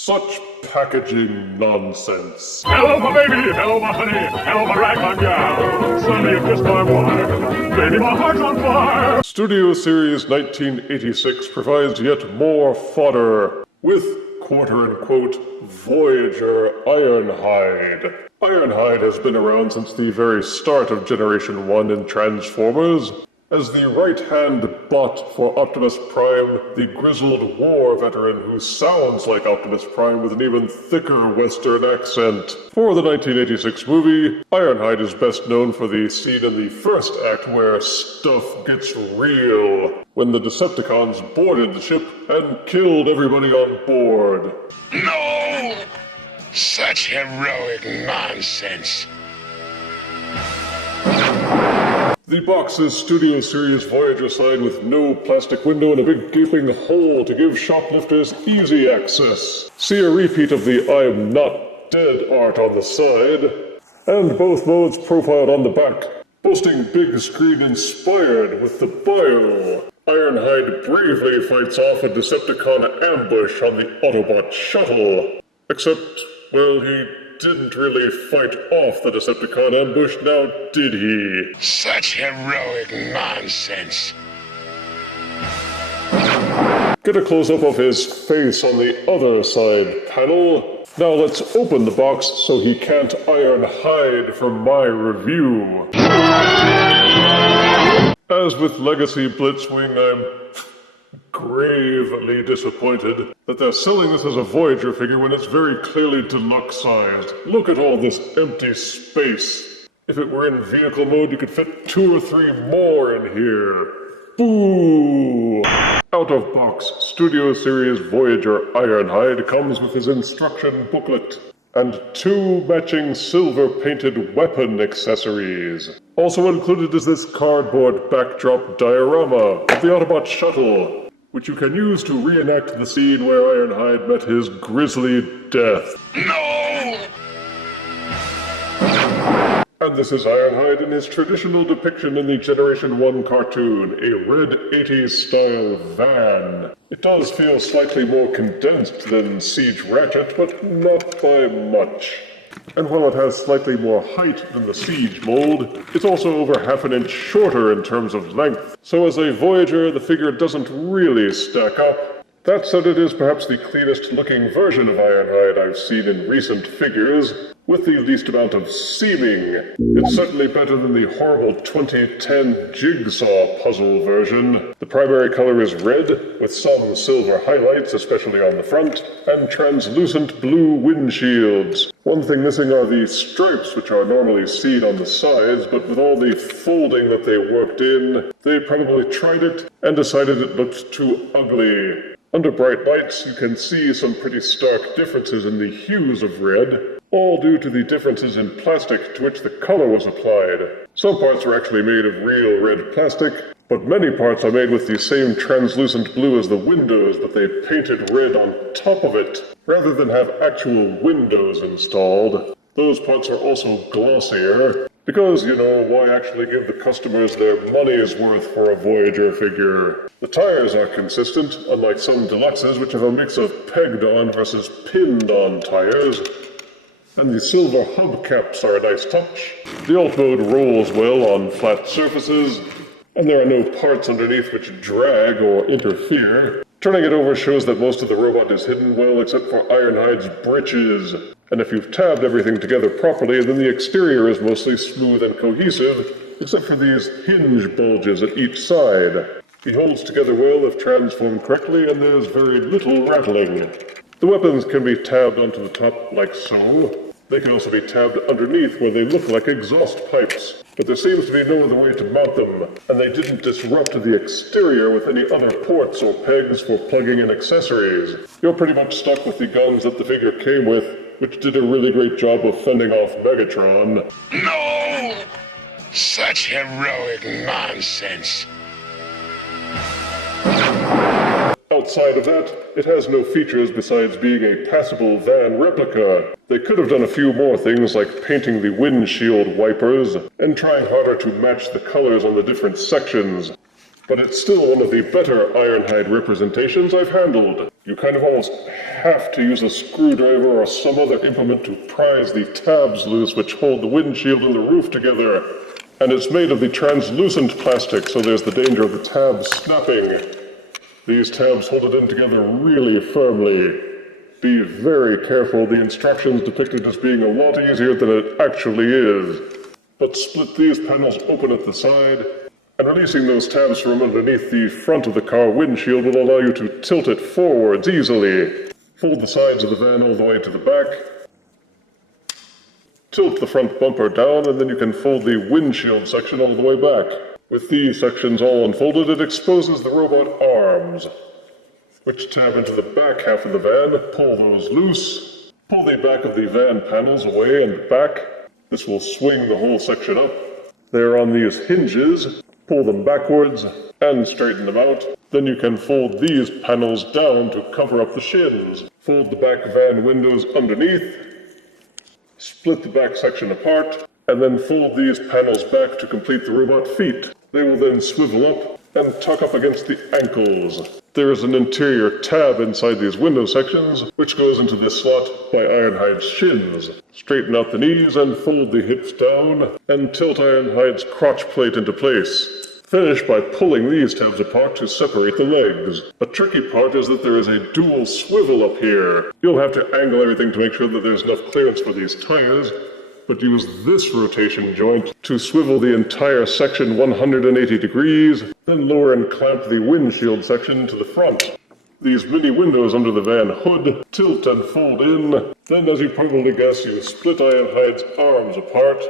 Such packaging nonsense. Hello, my baby. Hello, my honey. Hello, my ragtime gal. Suddenly you've kissed my wife. Baby, my heart's on fire. Studio Series 1986 provides yet more fodder with quote-unquote Voyager Ironhide. Ironhide has been around since the very start of Generation 1 in Transformers. As the right-hand bot for Optimus Prime, the grizzled war veteran who sounds like Optimus Prime with an even thicker Western accent. For the 1986 movie, Ironhide is best known for the scene in the first act where stuff gets real, when the Decepticons boarded the ship and killed everybody on board. No! Such heroic nonsense. The box is Studio Series Voyager side with no plastic window and a big gaping hole to give shoplifters easy access. See a repeat of the I'm Not Dead art on the side, and both modes profiled on the back, boasting big screen inspired with the bio. Ironhide bravely fights off a Decepticon ambush on the Autobot shuttle. Except, well, he didn't really fight off the Decepticon ambush, now did he? Such heroic nonsense. Get a close-up of his face on the other side panel. Now let's open the box so he can't iron hide from my review. As with Legacy Blitzwing, I'm gravely disappointed that they're selling this as a Voyager figure when it's very clearly deluxe sized. Look at all this empty space. If it were in vehicle mode, you could fit 2 or 3 more in here. Boo! Out of box, Studio Series Voyager Ironhide comes with his instruction booklet and 2 matching silver-painted weapon accessories. Also included is this cardboard backdrop diorama of the Autobot shuttle, which you can use to reenact the scene where Ironhide met his grisly death. No! And this is Ironhide in his traditional depiction in the Generation 1 cartoon, a red 80s style van. It does feel slightly more condensed than Siege Ratchet, but not by much. And while it has slightly more height than the Siege mold, it's also over half an inch shorter in terms of length. So as a Voyager, the figure doesn't really stack up. That said, it is perhaps the cleanest looking version of Ironhide I've seen in recent figures, with the least amount of seaming. It's certainly better than the horrible 2010 Jigsaw puzzle version. The primary color is red, with some silver highlights, especially on the front, and translucent blue windshields. One thing missing are the stripes, which are normally seen on the sides, but with all the folding that they worked in, they probably tried it and decided it looked too ugly. Under bright lights, you can see some pretty stark differences in the hues of red, all due to the differences in plastic to which the color was applied. Some parts are actually made of real red plastic, but many parts are made with the same translucent blue as the windows, but they painted red on top of it, rather than have actual windows installed. Those parts are also glossier, because, you know, why actually give the customers their money's worth for a Voyager figure? The tires are consistent, unlike some deluxes which have a mix of pegged-on versus pinned-on tires. And the silver hubcaps are a nice touch. The alt mode rolls well on flat surfaces, and there are no parts underneath which drag or interfere. Turning it over shows that most of the robot is hidden well except for Ironhide's britches. And if you've tabbed everything together properly, then the exterior is mostly smooth and cohesive, except for these hinge bulges at each side. He holds together well if transformed correctly, and there's very little rattling. The weapons can be tabbed onto the top like so. They can also be tabbed underneath where they look like exhaust pipes, but there seems to be no other way to mount them, and they didn't disrupt the exterior with any other ports or pegs for plugging in accessories. You're pretty much stuck with the guns that the figure came with, which did a really great job of fending off Megatron. No! Such heroic nonsense. Outside of that, it has no features besides being a passable van replica. They could have done a few more things like painting the windshield wipers and trying harder to match the colors on the different sections. but it's still one of the better Ironhide representations I've handled. You kind of almost have to use a screwdriver or some other implement to prise the tabs loose which hold the windshield and the roof together. And it's made of the translucent plastic, so there's the danger of the tabs snapping. These tabs hold it in together really firmly. Be very careful, the instructions depict it as being a lot easier than it actually is. But split these panels open at the side, and releasing those tabs from underneath the front of the car windshield will allow you to tilt it forwards easily. Fold the sides of the van all the way to the back. Tilt the front bumper down, and then you can fold the windshield section all the way back. With these sections all unfolded, it exposes the robot arms, which tab into the back half of the van. Pull those loose. Pull the back of the van panels away and back. This will swing the whole section up. They're on these hinges. Pull them backwards and straighten them out. Then you can fold these panels down to cover up the shins. Fold the back van windows underneath. Split the back section apart, and then fold these panels back to complete the robot feet. They will then swivel up and tuck up against the ankles. There is an interior tab inside these window sections, which goes into this slot by Ironhide's shins. Straighten out the knees and fold the hips down, and tilt Ironhide's crotch plate into place. Finish by pulling these tabs apart to separate the legs. The tricky part is that there is a dual swivel up here. You'll have to angle everything to make sure that there's enough clearance for these tires, but use this rotation joint to swivel the entire section 180 degrees, then lower and clamp the windshield section to the front. These mini windows under the van hood tilt and fold in. Then, as you probably guess, you split Ironhide's arms apart,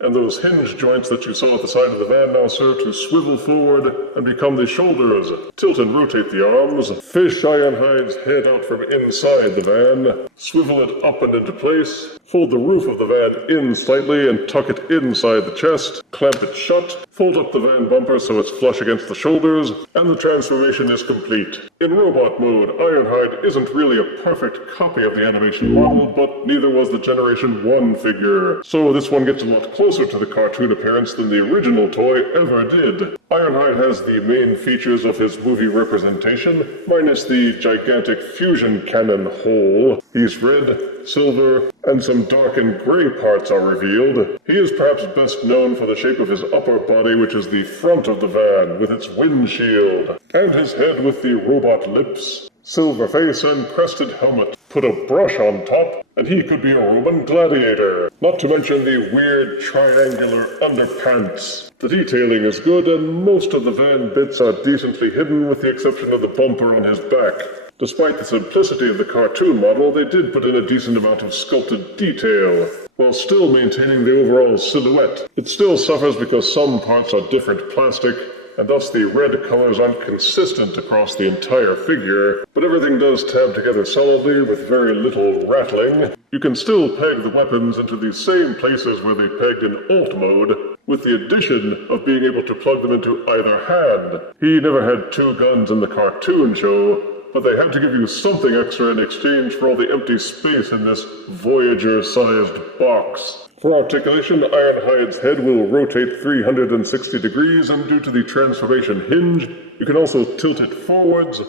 and those hinge joints that you saw at the side of the van now serve to swivel forward and become the shoulders. Tilt and rotate the arms. Fish Ironhide's head out from inside the van. Swivel it up and into place. Fold the roof of the van in slightly and tuck it inside the chest. Clamp it shut. Fold up the van bumper so it's flush against the shoulders, and the transformation is complete. In robot mode, Ironhide isn't really a perfect copy of the animation model, but neither was the Generation 1 figure. So this one gets a lot closer to the cartoon appearance than the original toy ever did. Ironhide has the main features of his movie representation, minus the gigantic fusion cannon hole. He's red, silver, and some dark and gray parts are revealed. He is perhaps best known for the shape of his upper body, which is the front of the van with its windshield, and his head with the robot lips, silver face, and crested helmet. Put a brush on top, and he could be a Roman gladiator. Not to mention the weird triangular underpants. The detailing is good, and most of the van bits are decently hidden with the exception of the bumper on his back. Despite the simplicity of the cartoon model, they did put in a decent amount of sculpted detail, while still maintaining the overall silhouette. It still suffers because some parts are different plastic, and thus the red colors aren't consistent across the entire figure, but everything does tab together solidly with very little rattling. You can still peg the weapons into the same places where they pegged in alt mode, with the addition of being able to plug them into either hand. He never had two guns in the cartoon show, but they had to give you something extra in exchange for all the empty space in this Voyager-sized box. For articulation, Ironhide's head will rotate 360 degrees, and due to the transformation hinge, you can also tilt it forwards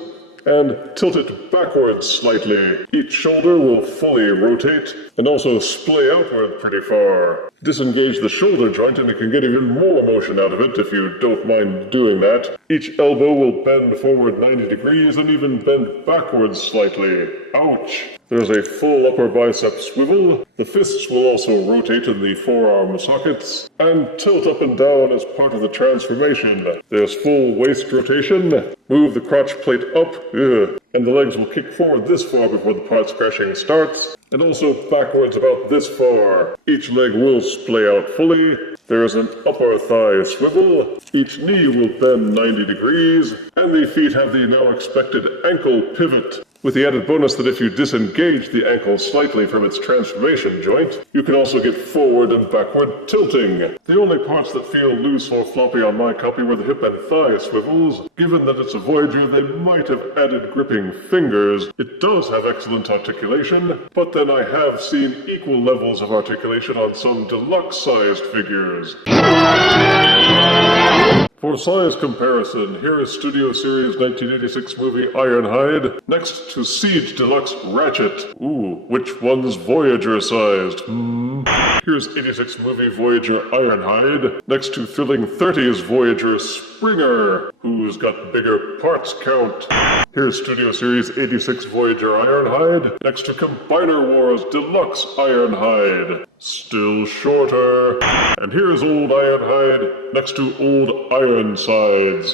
and tilt it backwards slightly. Each shoulder will fully rotate and also splay outward pretty far. Disengage the shoulder joint and you can get even more motion out of it if you don't mind doing that. Each elbow will bend forward 90 degrees and even bend backwards slightly. Ouch! There's a full upper bicep swivel. The fists will also rotate in the forearm sockets and tilt up and down as part of the transformation. There's full waist rotation. Move the crotch plate up, and the legs will kick forward this far before the parts crashing starts, and also backwards about this far. Each leg will splay out fully. There is an upper thigh swivel. Each knee will bend 90 degrees, and the feet have the now expected ankle pivot, with the added bonus that if you disengage the ankle slightly from its transformation joint, you can also get forward and backward tilting. The only parts that feel loose or floppy on my copy were the hip and thigh swivels. Given that it's a Voyager, they might have added gripping fingers. It does have excellent articulation, but then I have seen equal levels of articulation on some deluxe-sized figures. For size comparison, here is Studio Series 1986 movie Ironhide, next to Siege Deluxe Ratchet. Ooh, which one's Voyager sized? Here's 86 movie Voyager Ironhide, next to Thrilling 30's Voyager Springer, who's got bigger parts count. Here's Studio Series 86 Voyager Ironhide, next to Combiner Wars Deluxe Ironhide, still shorter. And here's Old Ironhide, next to Old Ironsides.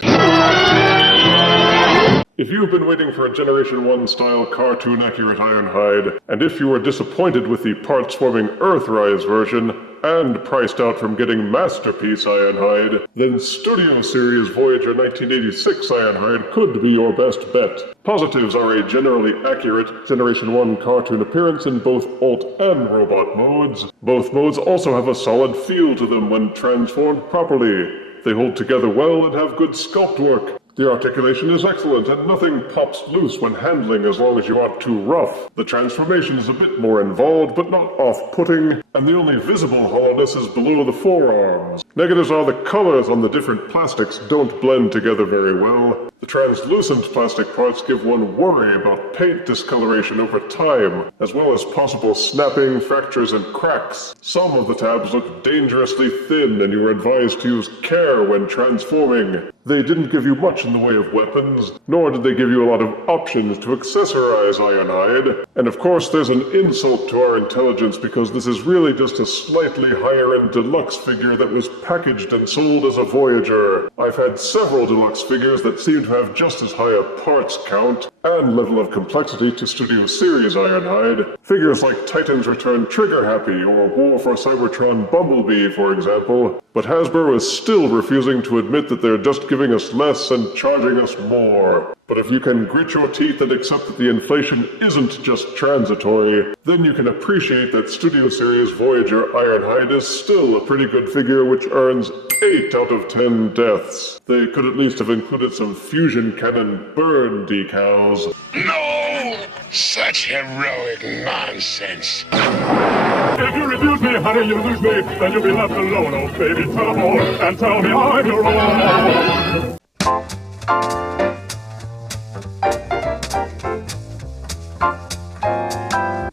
If you've been waiting for a Generation 1 style cartoon-accurate Ironhide, and if you were disappointed with the parts-forming Earthrise version, and priced out from getting Masterpiece Ironhide, then Studio Series Voyager 1986 Ironhide could be your best bet. Positives are a generally accurate Generation 1 cartoon appearance in both alt and robot modes. Both modes also have a solid feel to them when transformed properly. They hold together well and have good sculpt work. The articulation is excellent, and nothing pops loose when handling as long as you aren't too rough. The transformation is a bit more involved, but not off-putting, and the only visible hollowness is below the forearms. Negatives are the colors on the different plastics don't blend together very well. The translucent plastic parts give one worry about paint discoloration over time, as well as possible snapping, fractures, and cracks. Some of the tabs look dangerously thin, and you are advised to use care when transforming. They didn't give you much in the way of weapons, nor did they give you a lot of options to accessorize Ironhide. And of course, there's an insult to our intelligence because this is really just a slightly higher-end deluxe figure that was packaged and sold as a Voyager. I've had several deluxe figures that seem to have just as high a parts count and level of complexity to Studio Series Ironhide. Figures like Titan's Return Trigger Happy or War for Cybertron Bumblebee, for example. But Hasbro is still refusing to admit that they're just giving us less and charging us more. But if you can grit your teeth and accept that the inflation isn't just transitory, then you can appreciate that Studio Series Voyager Ironhide is still a pretty good figure which earns 8 out of 10 deaths. They could at least have included some fusion cannon burn decals. No! Such heroic nonsense. If you refuse me, honey, you lose me. Then you'll be left alone, oh baby. Tell them all and tell me I'm your own.